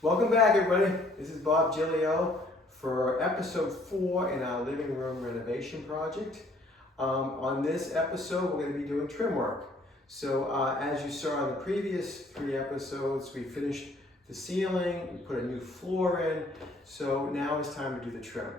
Welcome back, everybody. This is Bob Gilio for episode 4 in our living room renovation project. On this episode, we're going to be doing trim work. So as you saw in the previous 3 episodes, we finished the ceiling, we put a new floor in, so now it's time to do the trim.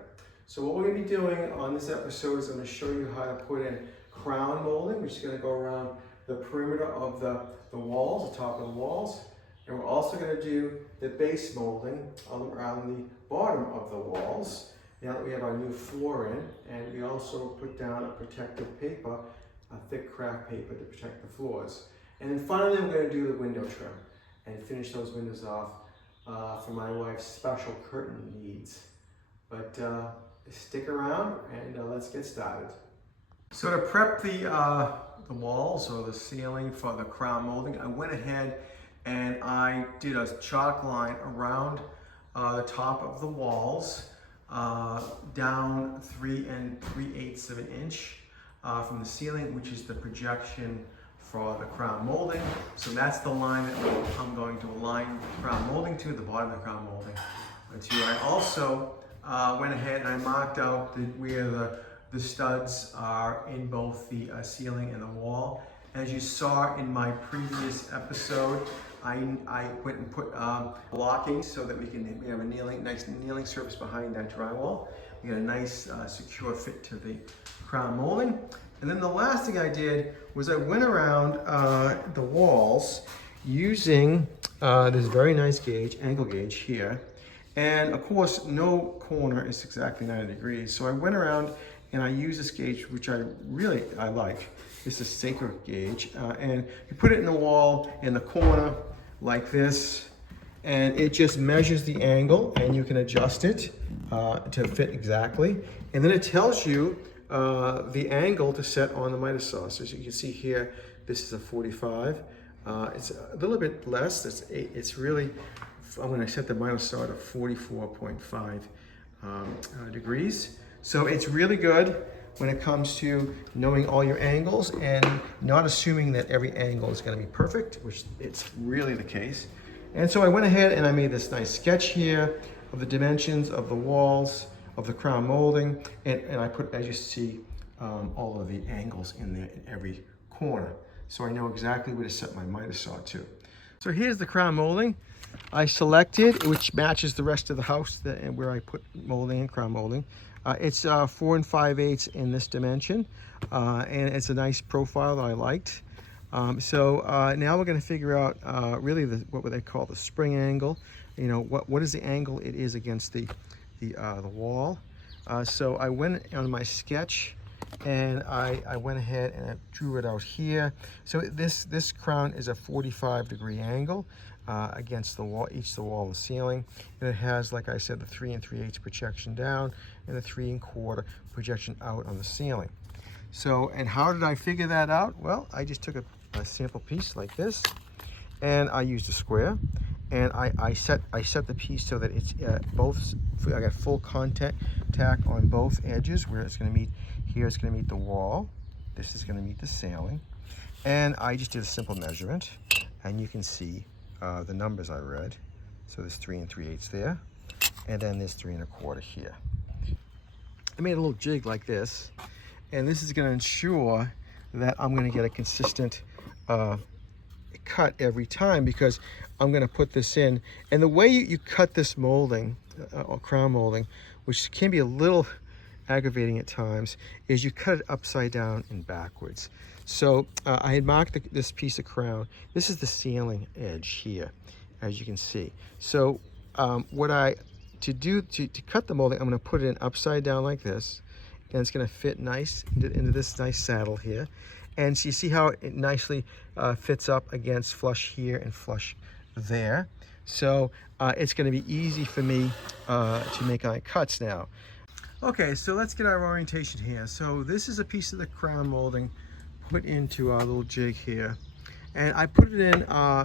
So what we're going to be doing on this episode is I'm going to show you how to put in crown molding, which is going to go around the perimeter of the walls, the top of the walls. And we're also going to do the base molding around the bottom of the walls, now that we have our new floor in. And we also put down a protective paper, a thick craft paper to protect the floors. And then finally we're going to do the window trim and finish those windows off for my wife's special curtain needs. But stick around and let's get started. So to prep the walls or the ceiling for the crown molding, I went ahead and I did a chalk line around the top of the walls, down 3 3/8 of an inch from the ceiling, which is the projection for the crown molding. So that's the line that I'm going to align the crown molding to, the bottom of the crown molding. I also went ahead and I marked out where the studs are in both the ceiling and the wall. As you saw in my previous episode, I went and put blocking so that we have a nice kneeling surface behind that drywall. We got a nice secure fit to the crown molding. And then the last thing I did was I went around the walls using this very nice gauge, angle gauge here. And of course, no corner is exactly 90 degrees. So I went around and I used this gauge, which I like. It's a sacred gauge, and you put it in the wall in the corner like this, and it just measures the angle, and you can adjust it to fit exactly. And then it tells you the angle to set on the miter saw. So as you can see here, this is a 45. It's a little bit less. It's really, I'm going to set the miter saw to 44.5 degrees. So it's really good when it comes to knowing all your angles and not assuming that every angle is going to be perfect, which it's really the case. And so I went ahead and I made this nice sketch here of the dimensions of the walls, of the crown molding, and I put, as you see, all of the angles in there in every corner. So I know exactly where to set my miter saw to. So here's the crown molding I selected, which matches the rest of the house where I put molding and crown molding. It's 4 5/8 in this dimension, and it's a nice profile that I liked. So now we're going to figure out really what would they call the spring angle. You know, what is the angle it is against the wall. So I went on my sketch and I went ahead and I drew it out here. So this crown is a 45-degree angle against the wall, the wall and the ceiling. And it has, like I said, the 3 3/8 projection down and the 3 1/4 projection out on the ceiling. So, and how did I figure that out? Well, I just took a sample piece like this, and I used a square, and I set the piece so that it's I got full contact on both edges, where it's going to meet. Here it's going to meet the wall. This is going to meet the ceiling, and I just did a simple measurement, and you can see the numbers I read. So there's 3 3/8 there, and then there's 3 1/4 here. I made a little jig like this, and this is going to ensure that I'm going to get a consistent cut every time, because I'm going to put this in. And the way you cut this molding, or crown molding, which can be a little aggravating at times, is you cut it upside down and backwards. So I had marked this piece of crown. This is the ceiling edge here, as you can see. So to cut the molding, I'm going to put it in upside down like this, and it's going to fit nice into this nice saddle here. And so you see how it nicely fits up against flush here and flush there. So it's going to be easy for me to make my cuts now. Okay, so let's get our orientation here. So this is a piece of the crown molding put into our little jig here. And I put it in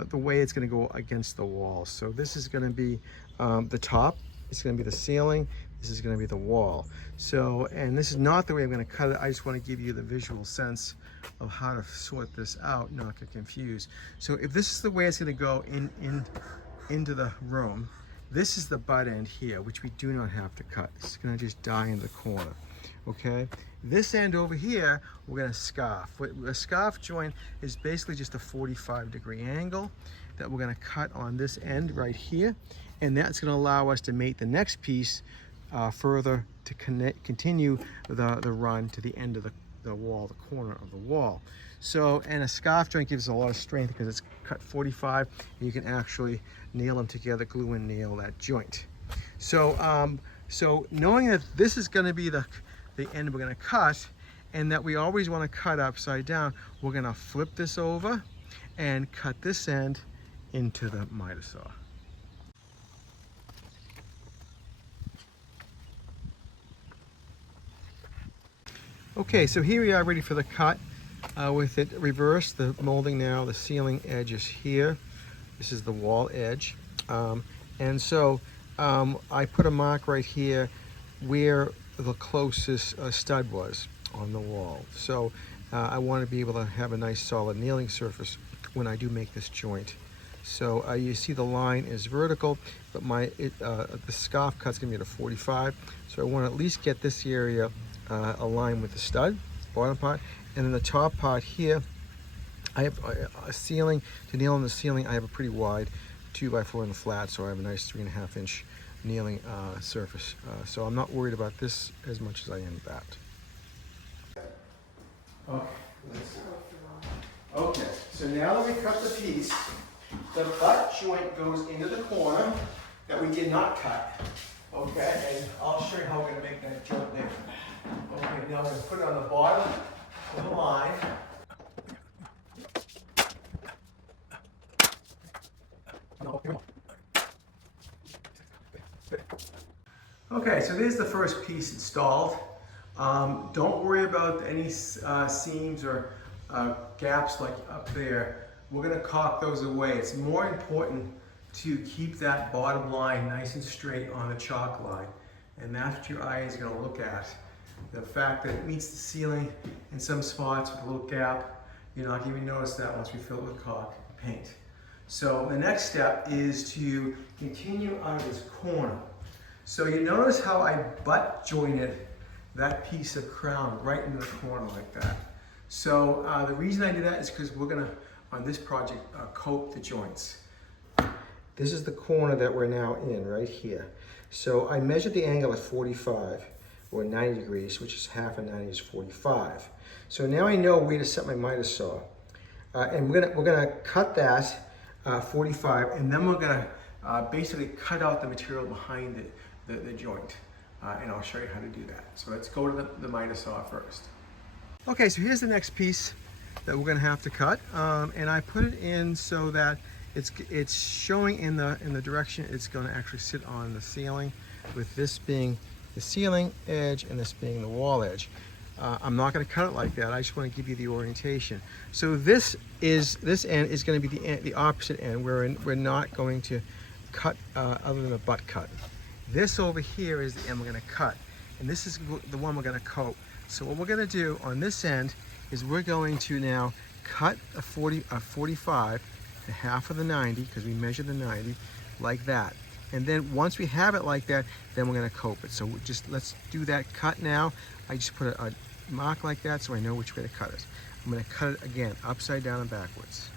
the way it's going to go against the wall. So this is going to be the top. It's going to be the ceiling. This is going to be the wall. So, and this is not the way I'm going to cut it. I just want to give you the visual sense of how to sort this out, not get confused. So if this is the way it's going to go into the room, This is the butt end here, which we do not have to cut. It's gonna just die in the corner, okay? This end over here, we're gonna scarf. A scarf joint is basically just a 45-degree angle that we're gonna cut on this end right here, and that's gonna allow us to mate the next piece further to continue the run to the end of the wall, the corner of the wall. So, and a scarf joint gives a lot of strength because it's cut 45, and you can actually nail them together, glue and nail that joint. So, so knowing that this is going to be the end we're going to cut, and that we always want to cut upside down, we're going to flip this over and cut this end into the miter saw. Okay, so here we are ready for the cut. With it reversed, the molding now, the ceiling edge is here. This is the wall edge. And so I put a mark right here where the closest stud was on the wall. So I want to be able to have a nice solid nailing surface when I do make this joint. So you see the line is vertical, but the scarf cut's going to be at a 45. So I want to at least get this area aligned with the stud, bottom part. And then the top part here, I have a ceiling. To nail on the ceiling, I have a pretty wide 2x4 in the flat, so I have a nice 3.5 inch nailing surface. So I'm not worried about this as much as I am that. Okay, so now that we cut the piece, the butt joint goes into the corner that we did not cut. Okay, and I'll show you how we're going to make that joint there. Okay, now I'm going to put it on the bottom of the line. Okay, so there's the first piece installed. Don't worry about any seams or gaps like up there. We're going to caulk those away. It's more important to keep that bottom line nice and straight on the chalk line. And that's what your eye is going to look at. The fact that it meets the ceiling in some spots with a little gap, you're not even notice that once we fill it with caulk and paint. So the next step is to continue on this corner. So you notice how I butt jointed that piece of crown right into the corner like that. So the reason I do that is because we're gonna, on this project, coat the joints. This is the corner that we're now in, right here. So I measured the angle at 45, or 90 degrees, which is half of 90 is 45. So now I know where to set my miter saw. And we're gonna cut that 45, and then we're gonna basically cut out the material behind the joint. And I'll show you how to do that. So let's go to the miter saw first. Okay, so here's the next piece that we're gonna have to cut. And I put it in so that it's showing in the direction it's gonna actually sit on the ceiling, with this being the ceiling edge and this being the wall edge. I'm not going to cut it like that. I just want to give you the orientation. So this end is going to be the opposite end. We're not going to cut other than a butt cut. This over here is the end we're going to cut, and this is the one we're going to coat. So what we're going to do on this end is we're going to now cut a 45 to half of the 90, because we measured the 90 like that. And then once we have it like that, then we're going to coat it. So let's do that cut now. I just put a mark like that so I know which way to cut it. I'm going to cut it again, upside down and backwards.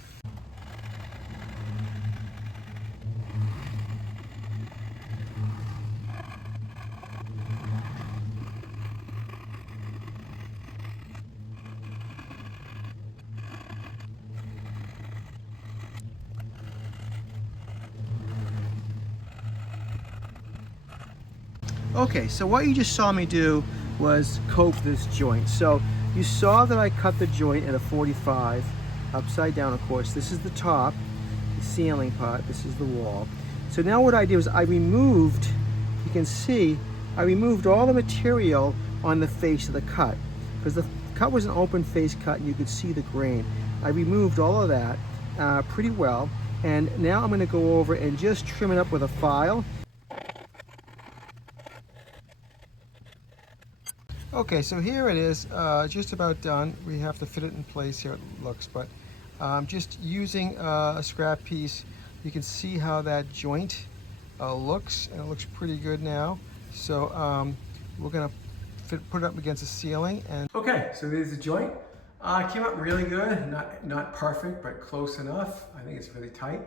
Okay, so what you just saw me do was coat this joint. So you saw that I cut the joint at a 45, upside down of course. This is the top, the ceiling part, this is the wall. So now what I did was I removed, you can see, I removed all the material on the face of the cut, because the cut was an open face cut and you could see the grain. I removed all of that pretty well, and now I'm going to go over and just trim it up with a file. Okay, so here it is, just about done. We have to fit it in place here, it looks, but just using a scrap piece, you can see how that joint looks, and it looks pretty good now. So we're gonna put it up against the ceiling. And okay, so there's the joint. It came out really good, not perfect, but close enough. I think it's really tight.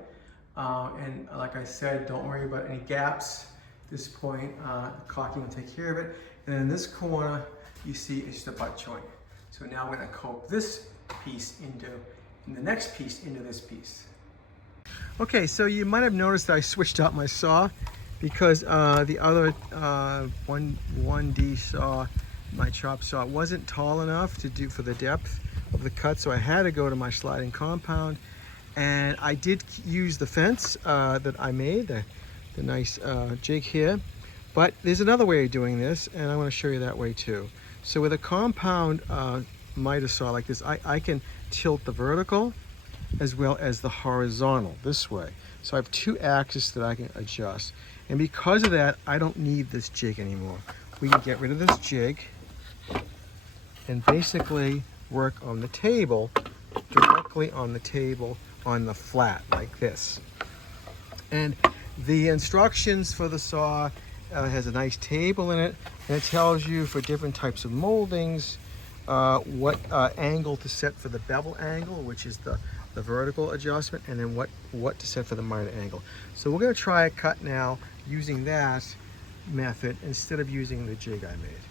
And like I said, don't worry about any gaps at this point. Caulking will take care of it. And in this corner, you see it's the butt joint. So now we're gonna cope this piece and the next piece into this piece. Okay, so you might have noticed that I switched out my saw because the other 1D saw, my chop saw, wasn't tall enough to do for the depth of the cut, so I had to go to my sliding compound. And I did use the fence that I made, the nice jig here. But there's another way of doing this, and I want to show you that way too. So with a compound miter saw like this, I can tilt the vertical as well as the horizontal this way. So I have two axes that I can adjust. And because of that, I don't need this jig anymore. We can get rid of this jig and basically work on the table, directly on the table, on the flat like this. And the instructions for the saw has a nice table in it, and it tells you for different types of moldings what angle to set for the bevel angle, which is the vertical adjustment, and then what to set for the miter angle. So we're going to try a cut now using that method instead of using the jig I made.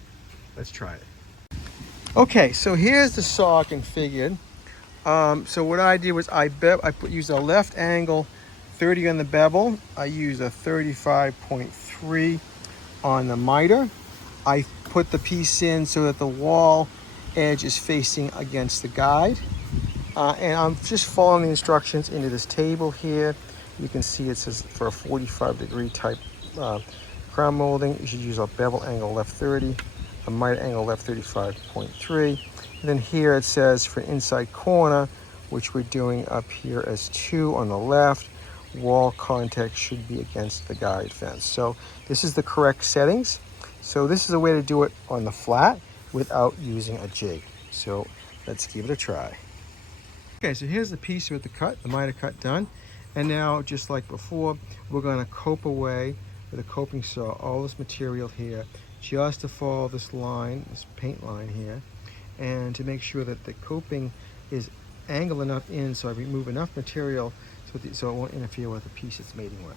Let's try it. Okay, so here's the saw configured. So what I did was I used a left angle 30 on the bevel. I used a 35.3 on the miter. I put the piece in so that the wall edge is facing against the guide. And I'm just following the instructions into this table here. You can see it says for a 45-degree type crown molding, you should use a bevel angle left 30, a miter angle left 35.3. And then here it says for inside corner, which we're doing up here as 2 on the left, wall contact should be against the guide fence. So this is the correct settings. So this is a way to do it on the flat without using a jig. So let's give it a try. Okay, so here's the piece with the cut, the miter cut done. And now, just like before, we're gonna cope away with a coping saw all this material here, just to follow this line, this paint line here, and to make sure that the coping is angled enough in so I remove enough material so it won't interfere with the piece it's mating with.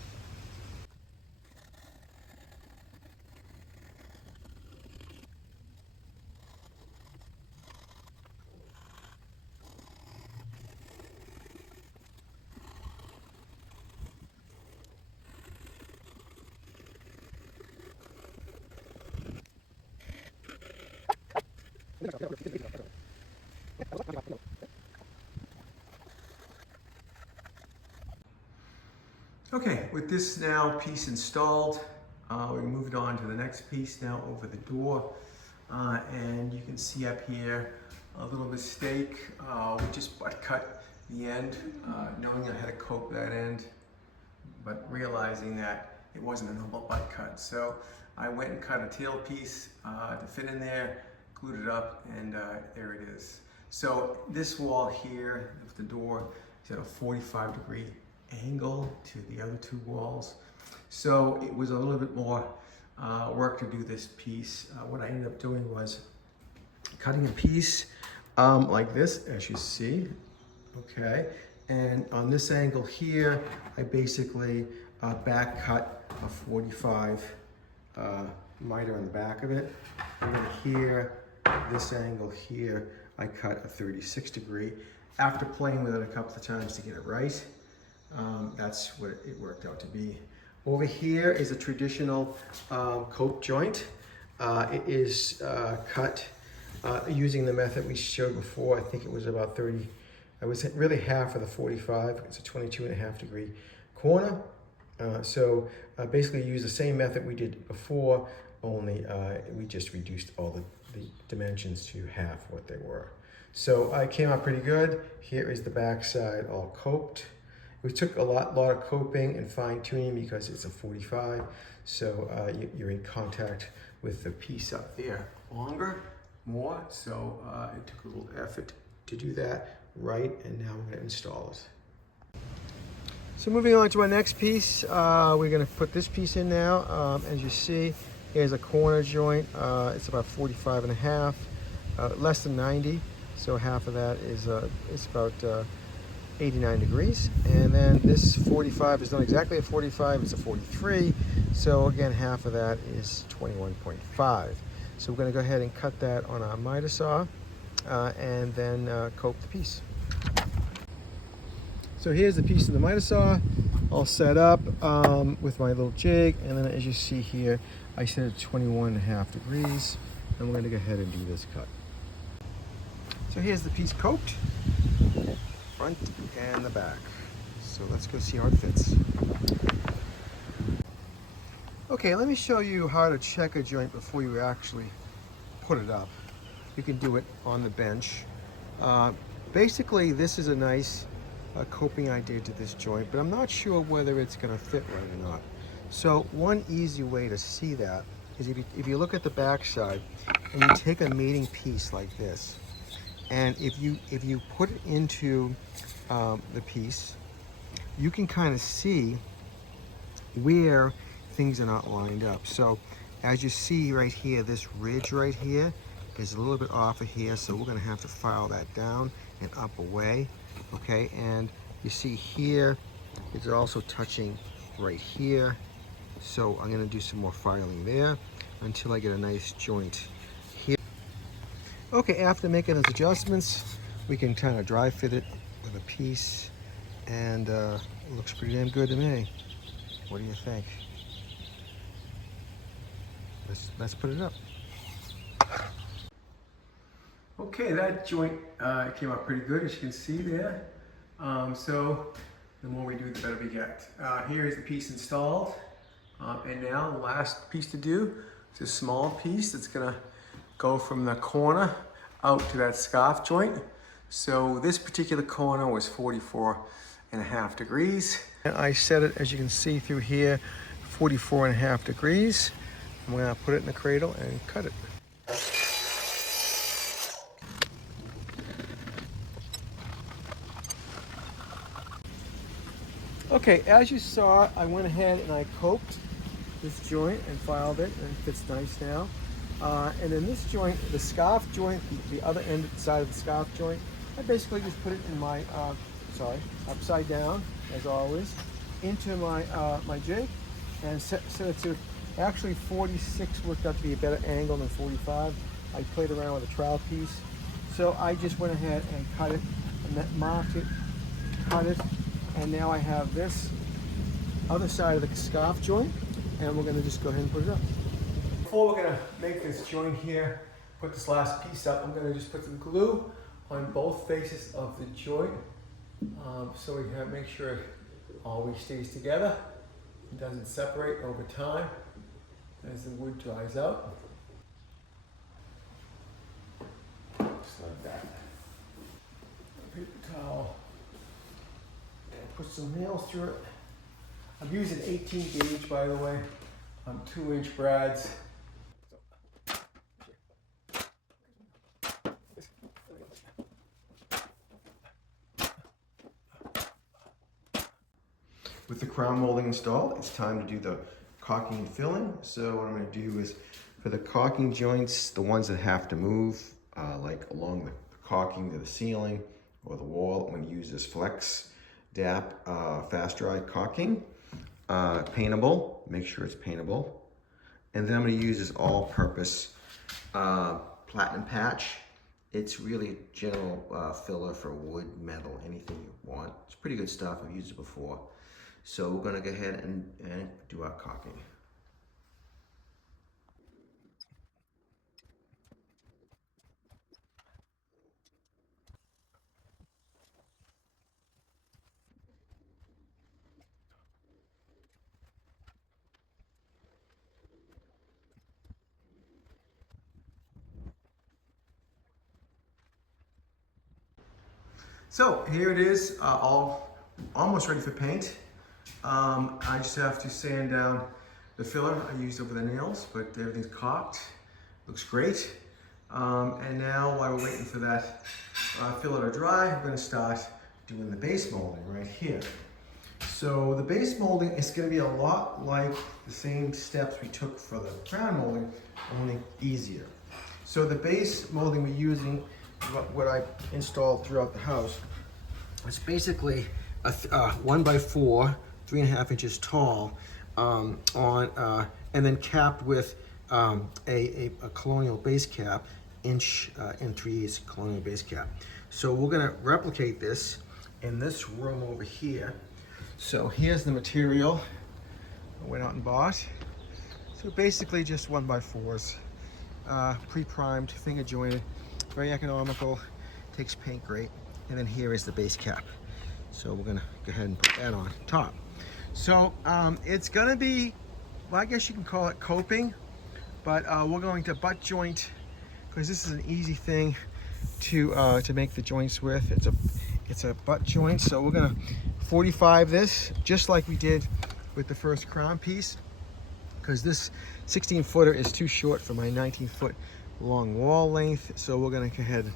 Okay, with this now piece installed, we moved on to the next piece now over the door. And you can see up here a little mistake. We just butt cut the end, knowing I had to cope that end, but realizing that it wasn't a normal butt cut. So I went and cut a tail piece to fit in there, glued it up, and there it is. So this wall here of the door is at a 45-degree angle to the other two walls. So it was a little bit more work to do this piece. What I ended up doing was cutting a piece like this, as you see, okay? And on this angle here, I basically back cut a 45 miter on the back of it. And then here, this angle here, I cut a 36-degree. After playing with it a couple of times to get it right, that's what it worked out to be. Over here is a traditional cope joint. It is cut using the method we showed before. I think it was about 30, I was really half of the 45. It's a 22.5-degree corner. So basically use the same method we did before, only we just reduced all the dimensions to half what they were. So it came out pretty good. Here is the back side all coped. We took a lot of coping and fine tuning because it's a 45. So you're in contact with the piece up there more. So it took a little effort to do that right. And now I'm going to install it. So moving on to our next piece, we're going to put this piece in now. As you see, here's a corner joint. It's about 45 and a half, less than 90. So half of that is it's about 89 degrees. And then this 45 is not exactly a 45, it's a 43. So again, half of that is 21.5. So we're going to go ahead and cut that on our miter saw and then cope the piece. So here's the piece of the miter saw all set up with my little jig, and then as you see here, I set it 21.5 degrees, and we're going to go ahead and do this cut. So here's the piece coped, front and the back. So let's go see how it fits. Okay, let me show you how to check a joint before you actually put it up. You can do it on the bench. Basically, this is a nice coping I did to this joint, but I'm not sure whether it's going to fit right or not. So one easy way to see that is if you look at the back side and you take a mating piece like this, and if you put it into the piece, you can kind of see where things are not lined up. So as you see right here, this ridge right here is a little bit off of here, so we're going to have to file that down and up away. Okay, and you see here it's also touching right here, so I'm going to do some more filing there until I get a nice joint here. Okay, after making those adjustments, we can kind of dry fit it with a piece, and it looks pretty damn good to me. What do you think? Let's put it up. Okay, that joint came out pretty good, as you can see there. So the more we do, the better we get. Here is the piece installed. And now the last piece to do is a small piece that's gonna go from the corner out to that scarf joint. So this particular corner was 44.5 degrees. And I set it, as you can see through here, 44.5 degrees. I'm gonna put it in the cradle and cut it. Okay, as you saw, I went ahead and I coped this joint and filed it, and it fits nice now. And then this joint, the scarf joint, the other end side of the scarf joint, I basically just put it in my, upside down, as always, into my my jig, and set it to, actually 46 worked out to be a better angle than 45. I played around with a trowel piece. So I just went ahead and cut it, and then marked it, cut it, and now I have this other side of the scarf joint, and we're going to just go ahead and put it up. Before we're going to make this joint here, put this last piece up, I'm going to just put some glue on both faces of the joint, so we can make sure it always stays together. It doesn't separate over time as the wood dries out. Just like that. Paper towel. Put some nails through it. I'm using 18 gauge, by the way, 2-inch brads. With the crown molding installed, it's time to do the caulking and filling. So what I'm going to do is, for the caulking joints, the ones that have to move, like along the caulking to the ceiling or the wall, I'm going to use this Flex DAP fast dry caulking, paintable, make sure it's paintable. And then I'm going to use this all-purpose platinum patch. It's really a general filler for wood, metal, anything you want. It's pretty good stuff, I've used it before. So we're going to go ahead and do our caulking. So here it is, all almost ready for paint. I just have to sand down the filler I used over the nails, but everything's caulked. Looks great. And now, while we're waiting for that filler to dry, I'm going to start doing the base molding right here. So the base molding is going to be a lot like the same steps we took for the crown molding, only easier. So the base molding we're using, what I installed throughout the house, it's basically a 1x4, 3.5 inches tall, and then capped with a colonial base cap, inch and 3/8 colonial base cap. So we're gonna replicate this in this room over here. So here's the material I went out and bought. So basically just 1x4s, pre-primed, finger jointed, very economical, takes paint great. And then here is the base cap. So we're gonna go ahead and put that on top. So it's gonna be, well, I guess you can call it coping, but we're going to butt joint, because this is an easy thing to make the joints with. It's a butt joint, so we're gonna 45 this, just like we did with the first crown piece, because this 16-footer is too short for my 19-foot long wall length. So we're gonna go ahead and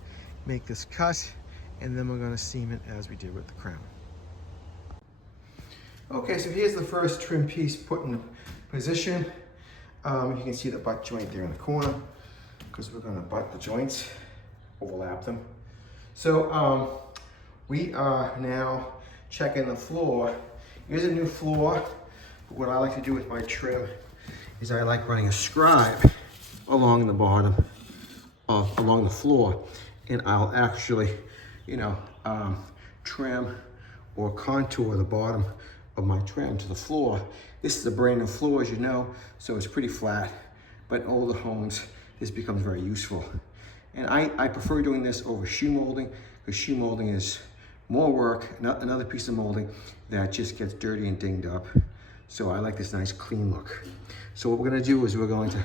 make this cut, and then we're gonna seam it as we did with the crown. Okay, so here's the first trim piece put in position. You can see the butt joint there in the corner, because we're gonna butt the joints, overlap them. So we are now checking the floor. Here's a new floor. What I like to do with my trim is I like running a scribe along the bottom, along the floor, and I'll actually, trim or contour the bottom of my trim to the floor. This is a brand new floor, as you know, so it's pretty flat, but in older homes, this becomes very useful. And I prefer doing this over shoe molding, because shoe molding is more work, another piece of molding that just gets dirty and dinged up. So I like this nice clean look. So what we're gonna do is we're going to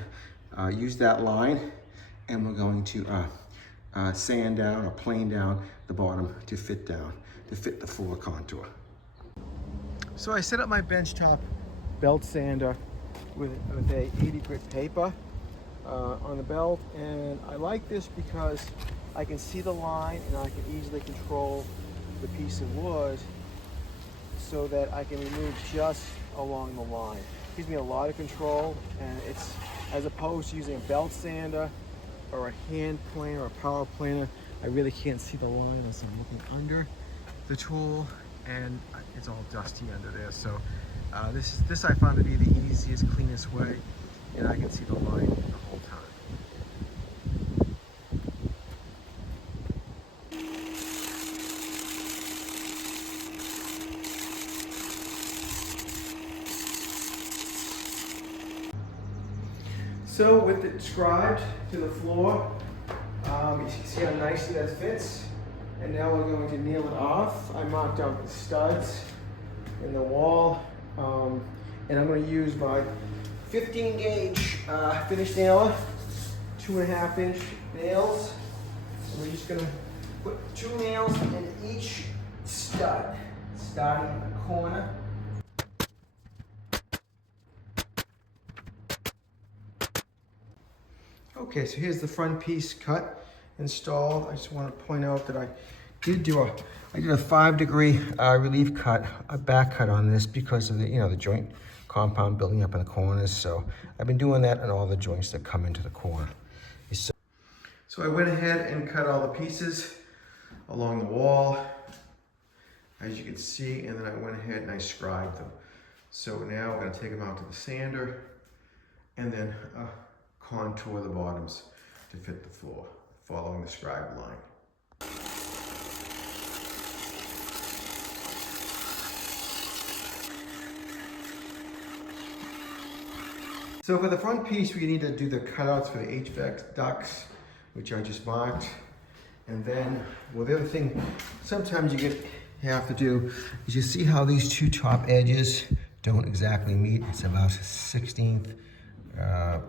use that line, and we're going to sand down or plane down the bottom to fit the floor contour. So I set up my benchtop belt sander with a 80 grit paper on the belt, and I like this because I can see the line and I can easily control the piece of wood so that I can remove just along the line. It gives me a lot of control, and it's, as opposed to using a belt sander or a hand planer or a power planer, I really can't see the line unless I'm looking under the tool, and it's all dusty under there. So this I found to be the easiest, cleanest way, and I can see the line the whole time. So with it scribed to the floor, you can see how nicely that fits. And now we're going to nail it off. I marked out the studs in the wall, and I'm going to use my 15 gauge finish nailer, 2.5 inch nails. And we're just going to put 2 nails in each stud, starting in the corner. Okay, so here's the front piece cut, installed. I just want to point out that I did a 5-degree relief cut, a back cut on this, because of the joint compound building up in the corners. So I've been doing that on all the joints that come into the corner. So I went ahead and cut all the pieces along the wall, as you can see, and then I went ahead and I scribed them. So now we're going to take them out to the sander, and then contour the bottoms to fit the floor, following the scribe line. So for the front piece, we need to do the cutouts for the HVAC ducts, which I just marked. And then, well, the other thing sometimes you have to do is, you see how these two top edges don't exactly meet. It's about 1/16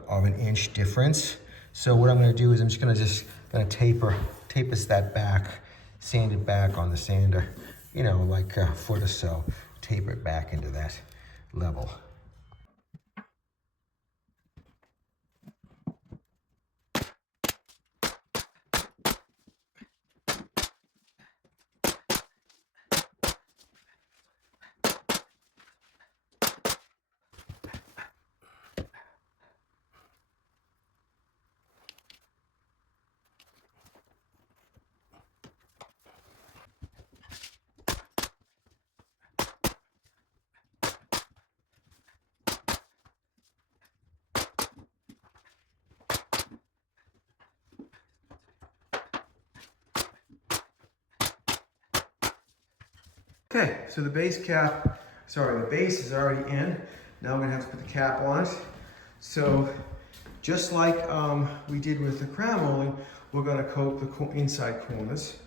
of an inch difference. So what I'm going to do is I'm just going to taper that back, sand it back on the sander, like a foot or so, taper it back into that level. Okay, so the base is already in. Now I'm gonna have to put the cap on it. So just like we did with the crown molding, we're gonna coat the inside corners.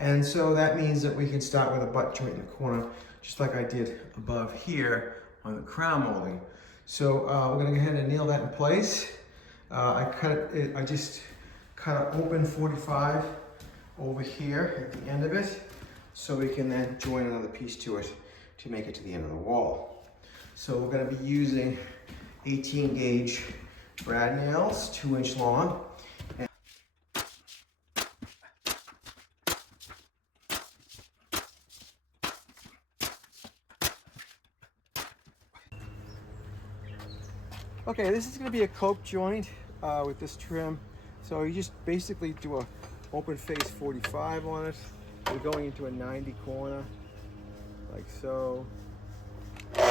And so that means that we can start with a butt joint in the corner, just like I did above here on the crown molding. So we're gonna go ahead and nail that in place. I just cut an open 45 over here at the end of it, so we can then join another piece to it to make it to the end of the wall. So we're gonna be using 18 gauge brad nails, 2-inch long. Okay, this is going to be a cope joint with this trim. So you just basically do a open face 45 on it. We're going into a 90 corner, like so. I'm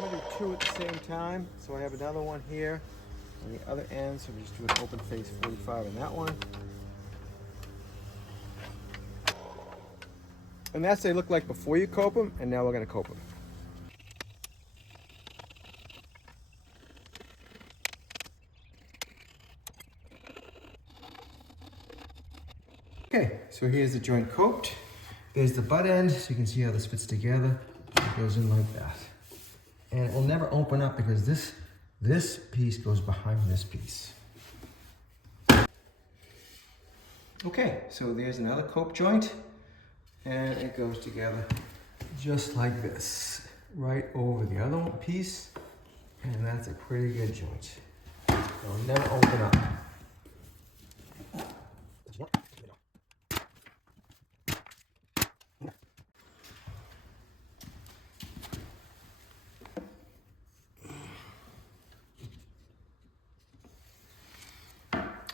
going to do 2 at the same time. So I have another one here on the other end. So we just do an open face 45 in that one. And that's what they look like before you cope them, and now we're going to cope them. Okay, so here's the joint coped. There's the butt end, so you can see how this fits together. It goes in like that. And it will never open up because this piece goes behind this piece. Okay, so there's another cope joint, and it goes together just like this, right over the other piece, and that's a pretty good joint. It'll never open up.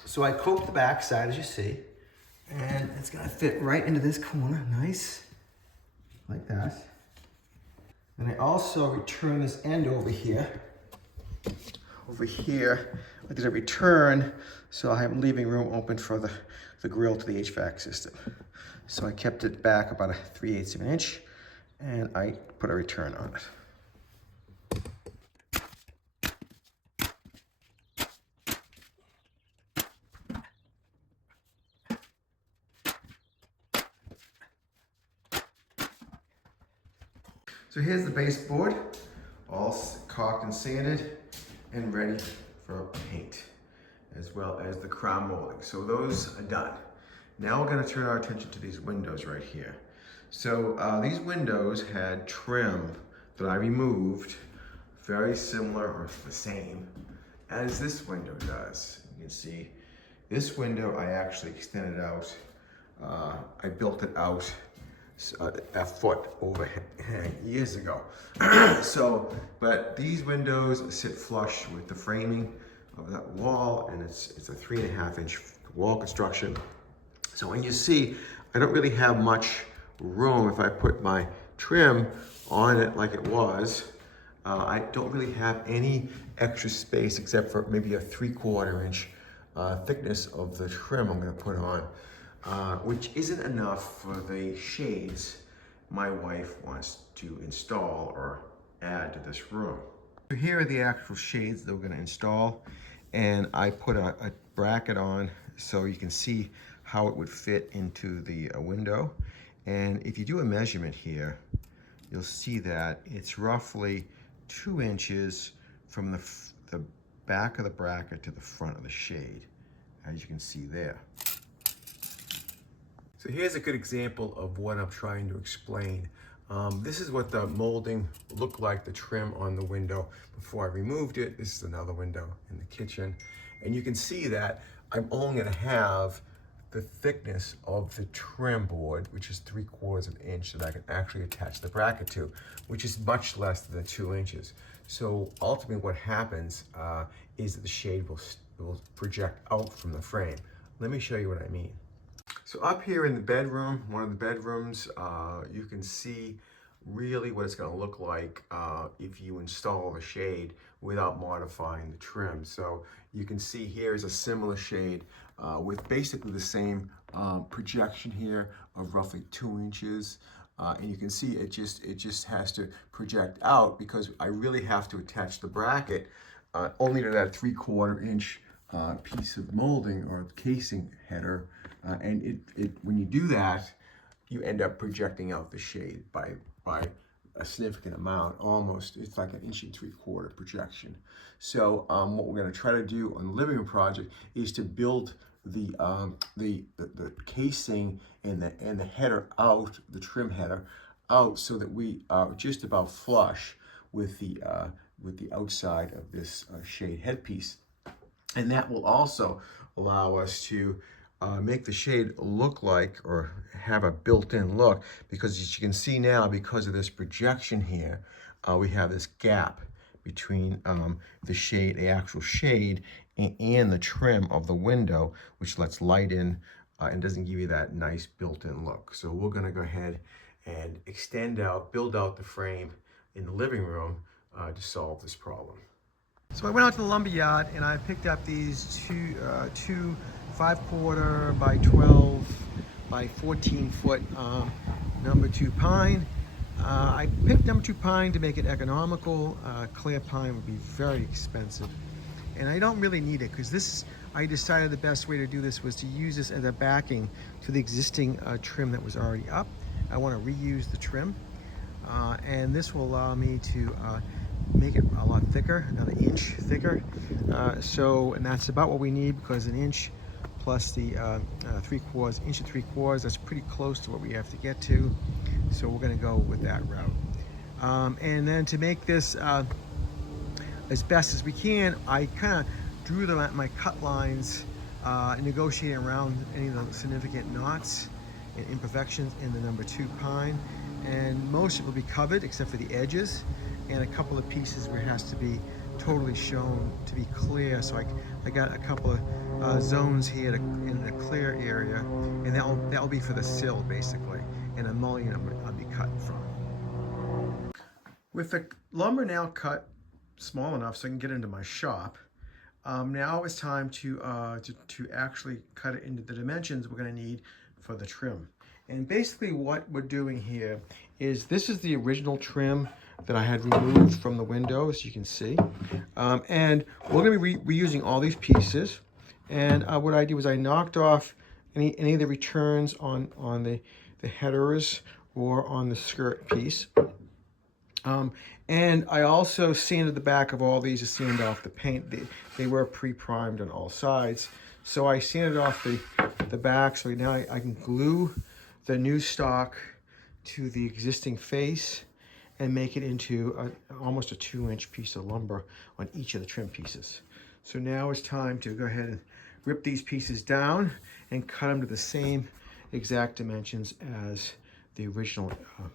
So I coped the back side, as you see, and it's gonna fit right into this corner, nice, like that. And I also return this end over here. I did a return, so I'm leaving room open for the grill to the HVAC system. So I kept it back about 3/8 of an inch, and I put a return on it. So here's the baseboard, all caulked and sanded and ready for paint, as well as the crown molding. So those are done. Now we're gonna turn our attention to these windows right here. So these windows had trim that I removed, very similar or the same as this window does. You can see this window I actually extended out. I built it out a foot overhang years ago. But these windows sit flush with the framing of that wall, and it's a 3.5-inch wall construction. So when you see, I don't really have much room. If I put my trim on it like it was, I don't really have any extra space except for maybe a 3/4 inch thickness of the trim I'm gonna put on. Which isn't enough for the shades my wife wants to install or add to this room. So here are the actual shades that we're going to install, and I put a bracket on so you can see how it would fit into the window. And if you do a measurement here, you'll see that it's roughly 2 inches from the back of the bracket to the front of the shade, as you can see there. So here's a good example of what I'm trying to explain. This is what the molding looked like, the trim on the window before I removed it. This is another window in the kitchen. And you can see that I'm only gonna have the thickness of the trim board, which is 3/4 of an inch that I can actually attach the bracket to, which is much less than the 2 inches. So ultimately what happens is that the shade will project out from the frame. Let me show you what I mean. So up here in the bedroom, one of the bedrooms, you can see really what it's going to look like if you install the shade without modifying the trim. So you can see here is a similar shade with basically the same projection here of roughly 2 inches. And you can see it just has to project out because I really have to attach the bracket only to that 3/4 inch piece of molding or casing header. And when you do that, you end up projecting out the shade by a significant amount, almost. It's like 1 3/4 projection. So what we're going to try to do on the living room project is to build the casing and the header out, the trim header out, so that we are just about flush with the outside of this shade headpiece, and that will also allow us to make the shade look like, or have a built-in look, because as you can see now, because of this projection here, we have this gap between the shade, the actual shade, and the trim of the window, which lets light in and doesn't give you that nice built-in look. So we're going to go ahead and extend out, build out the frame in the living room to solve this problem. So I went out to the lumber yard and I picked up these two 5/4 by 12 by 14 foot number 2 pine. I picked number 2 pine to make it economical. Clear pine would be very expensive, and I don't really need it because I decided the best way to do this was to use this as a backing to the existing trim that was already up. I want to reuse the trim, and this will allow me to make it a lot thicker, another inch thicker. And that's about what we need, because 1 inch plus the 3/4 inch and 3/4, that's pretty close to what we have to get to. So we're going to go with that route. And then to make this as best as we can, I kind of drew them at my cut lines, negotiating around any of the significant knots and imperfections in the number 2 pine. And most of it will be covered except for the edges, and a couple of pieces where it has to be totally shown to be clear. So I got a couple of zones here in the clear area, and that'll be for the sill basically, and a mullion I'll be cutting from. With the lumber now cut small enough so I can get into my shop, now it's time to actually cut it into the dimensions we're going to need for the trim. And basically what we're doing here is, this is the original trim that I had removed from the window, as you can see. And we're going to be reusing all these pieces. And what I did was I knocked off any of the returns on the headers or on the skirt piece. And I also sanded the back of all these to sand off the paint. They were pre-primed on all sides. So I sanded off the back, so now I can glue the new stock to the existing face and make it into almost a 2-inch piece of lumber on each of the trim pieces. So now it's time to go ahead and rip these pieces down and cut them to the same exact dimensions as the original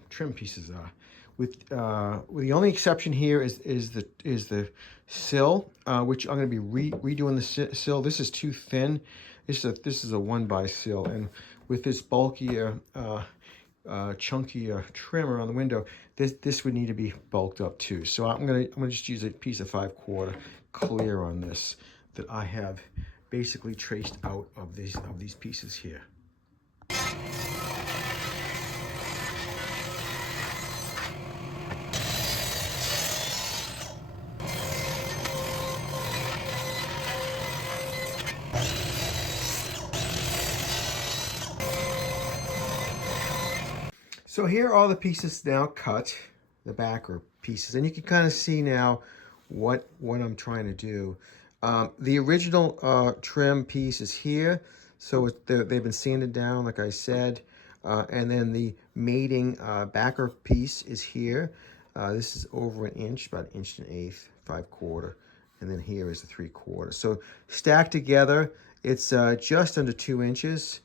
trim pieces are. With the only exception here is the sill, which I'm going to be redoing the sill. This is too thin. This is a 1x sill, and with this bulkier, chunkier trim around the window, this would need to be bulked up too. So I'm gonna just use a piece of 5/4 clear on this that I have basically traced out of these pieces here. So here are all the pieces now cut, the backer pieces, and you can kind of see now what I'm trying to do. The original trim piece is here, so they've been sanded down, like I said, and then the mating backer piece is here. This is over 1 inch, about 1.125", 5/4, and then here is the 3/4. So stacked together, it's just under 2 inches,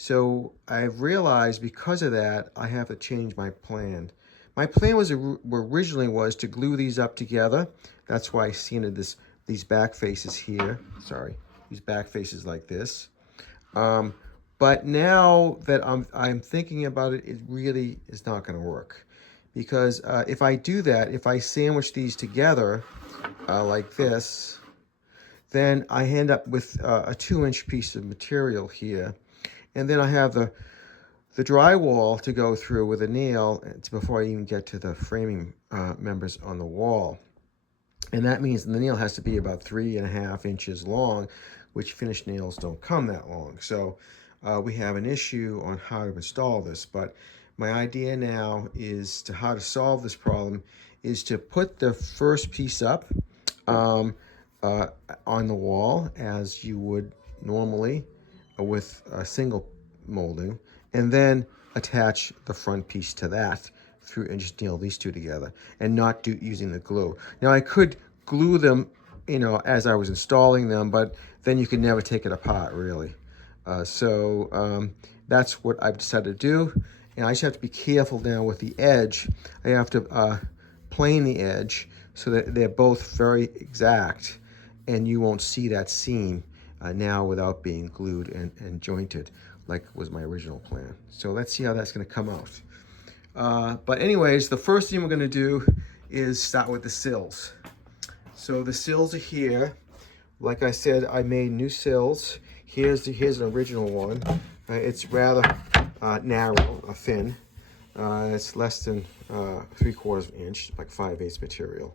so I've realized because of that, I have to change my plan. My plan originally was to glue these up together. That's why I sanded these back faces here. Sorry, these back faces like this. But now that I'm thinking about it, it really is not going to work, because if I do that, if I sandwich these together like this, then I end up with a 2-inch piece of material here. And then I have the drywall to go through with a nail before I even get to the framing members on the wall. And that means the nail has to be about 3.5 inches long, which finished nails don't come that long. So we have an issue on how to install this. But my idea now is to how to solve this problem is to put the first piece up um, on the wall as you would normally with a single molding, and then attach the front piece to that through and just nail these two together and not using the glue. Now I could glue them, as I was installing them, but then you can never take it apart really. So that's what I've decided to do. And I just have to be careful now with the edge. I have to plane the edge so that they're both very exact, and you won't see that seam now without being glued and jointed like was my original plan. So let's see how that's going to come out. But anyways, the first thing we're going to do is start with the sills. So the sills are here. Like I said, I made new sills. Here's an original one. It's rather narrow, thin. It's less than 3/4 inch, like 5/8 material.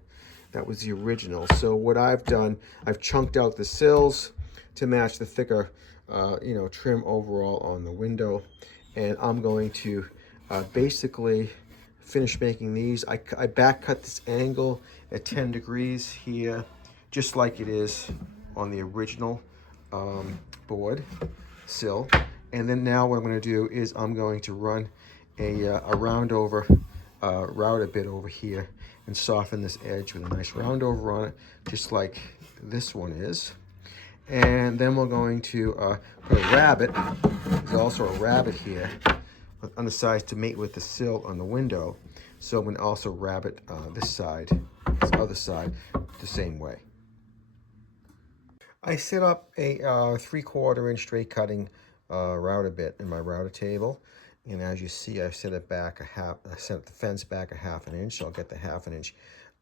That was the original. So what I've done, I've chunked out the sills to match the thicker, trim overall on the window. And I'm going to basically finish making these. I back cut this angle at 10 degrees here, just like it is on the original board sill. And then now what I'm going to do is I'm going to run a round over router bit over here and soften this edge with a nice round over on it, just like this one is. And then we're going to put a rabbet. There's also a rabbet here on the sides to mate with the sill on the window. So I'm going to also rabbet this side, this other side, the same way. I set up a 3/4 inch straight cutting router bit in my router table. And as you see, I set it back I set the fence back a 1/2 inch, so I'll get the 1/2 inch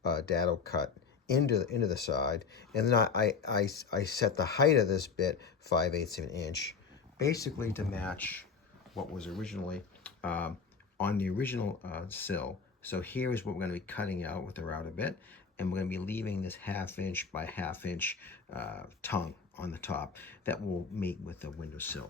dado cut into the side. And then I set the height of this bit 5/8 of an inch, basically to match what was originally on the original sill. So here is what we're going to be cutting out with the router bit, and we're going to be leaving this 1/2 inch by 1/2 inch tongue on the top that will mate with the windowsill.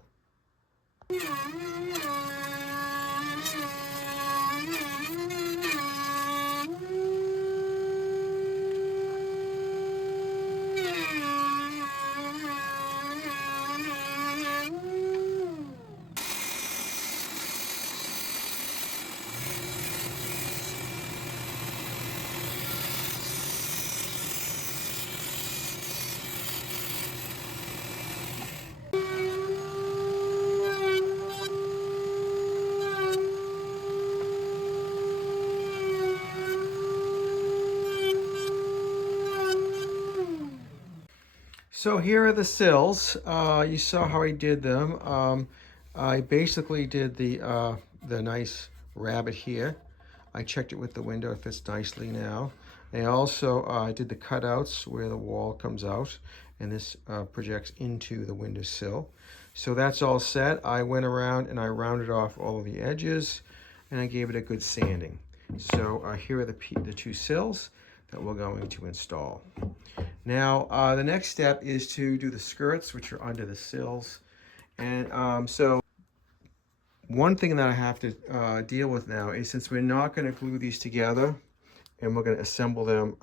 So here are the sills. You saw how I did them. I basically did the nice rabbet here. I checked it with the window. It fits nicely now. I also did the cutouts where the wall comes out, and this projects into the windowsill. So that's all set. I went around and I rounded off all of the edges, and I gave it a good sanding. So here are the two sills that we're going to install. Now, the next step is to do the skirts, which are under the sills. And so one thing that I have to deal with now is, since we're not going to glue these together, and we're going to assemble them,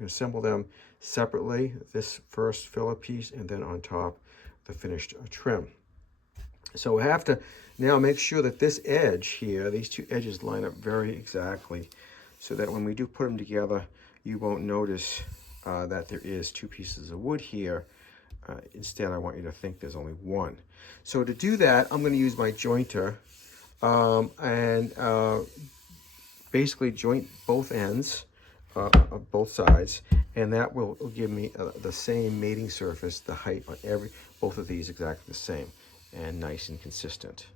assemble them separately, this first filler piece, and then on top, the finished trim. So we have to now make sure that this edge here, these two edges line up very exactly, so that when we do put them together, you won't notice that there is two pieces of wood here. Instead, I want you to think there's only one. So to do that, I'm going to use my jointer and basically joint both ends of both sides, and that will give me the same mating surface, the height on both of these exactly the same, and nice and consistent.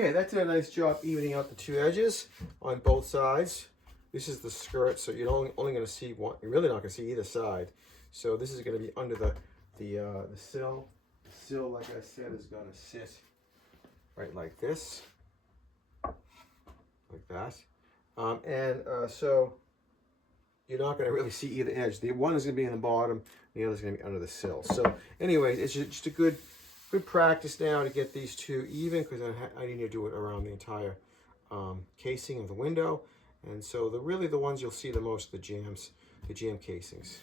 Okay, that did a nice job evening out the two edges on both sides. This is the skirt, so you're only going to see one. You're really not going to see either side. So this is going to be under the sill. The sill, like I said, is going to sit right like this, like that. So you're not going to really see either edge. The one is going to be in the bottom, the other is going to be under the sill. So anyways, it's just a good practice now to get these two even, because I need to do it around the entire casing of the window. And so really the ones you'll see the most are the jam casings.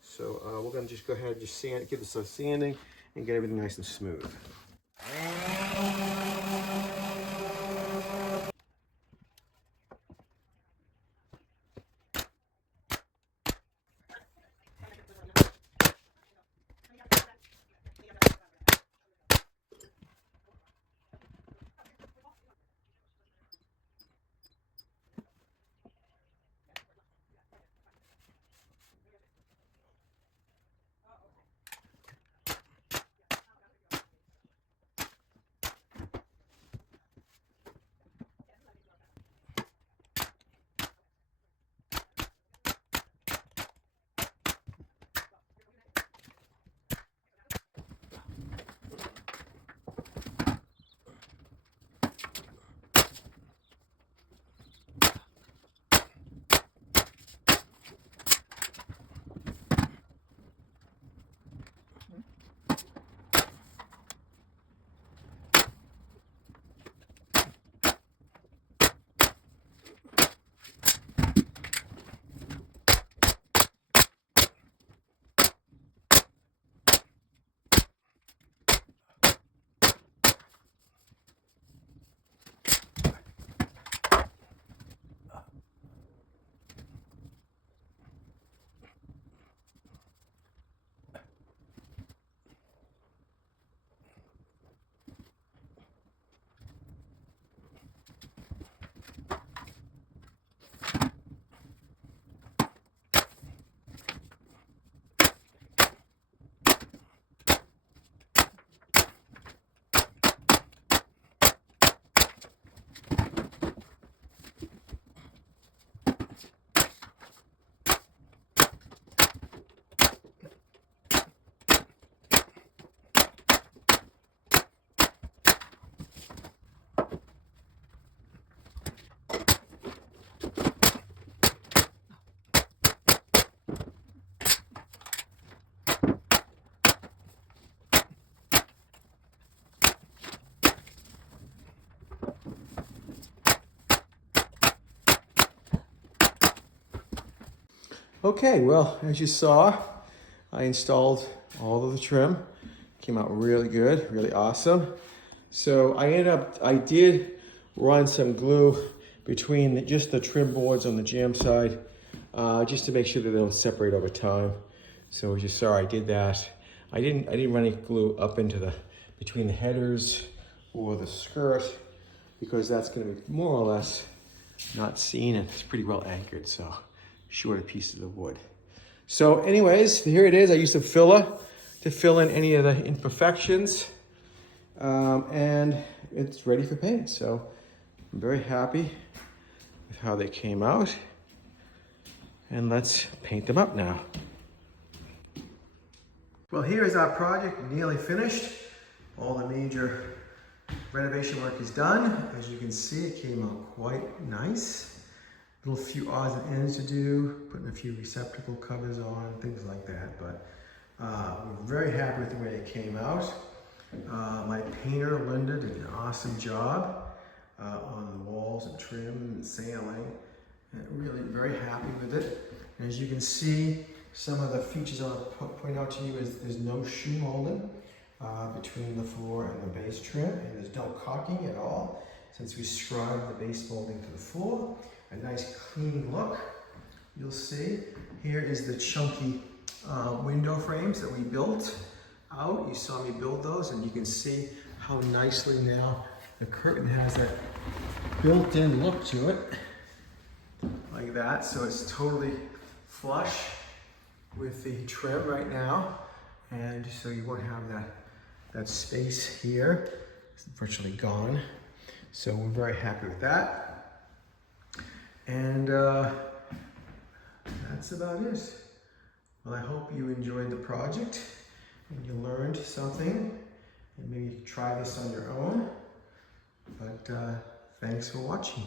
So we're going to just go ahead and just give this a sanding and get everything nice and smooth. Okay, well, as you saw, I installed all of the trim. Came out really good, really awesome. So I did run some glue between just the trim boards on the jam side, just to make sure that they don't separate over time. So as you saw, I did that. I didn't run any glue up into between the headers or the skirt, because that's going to be more or less not seen, and it's pretty well anchored, so shorter pieces of wood. So anyways, here it is. I used a filler to fill in any of the imperfections, and it's ready for paint. So I'm very happy with how they came out, and let's paint them up now. Well, here is our project nearly finished. All the major renovation work is done. As you can see, it came out quite nice. Little few odds and ends to do, putting a few receptacle covers on, things like that. But we're very happy with the way it came out. My painter, Linda, did an awesome job on the walls and trim and sailing. And really very happy with it. And as you can see, some of the features I want to point out to you is there's no shoe molding between the floor and the base trim, and there's no caulking at all, since we scribed the base molding to the floor. A nice clean look. You'll see here is the chunky window frames that we built out. You saw me build those, and you can see how nicely now the curtain has that built-in look to it, like that. So it's totally flush with the trim right now, and so you won't have that space here. It's virtually gone. So we're very happy with that. And that's about it. Well, I hope you enjoyed the project and you learned something, and maybe you can try this on your own. But thanks for watching.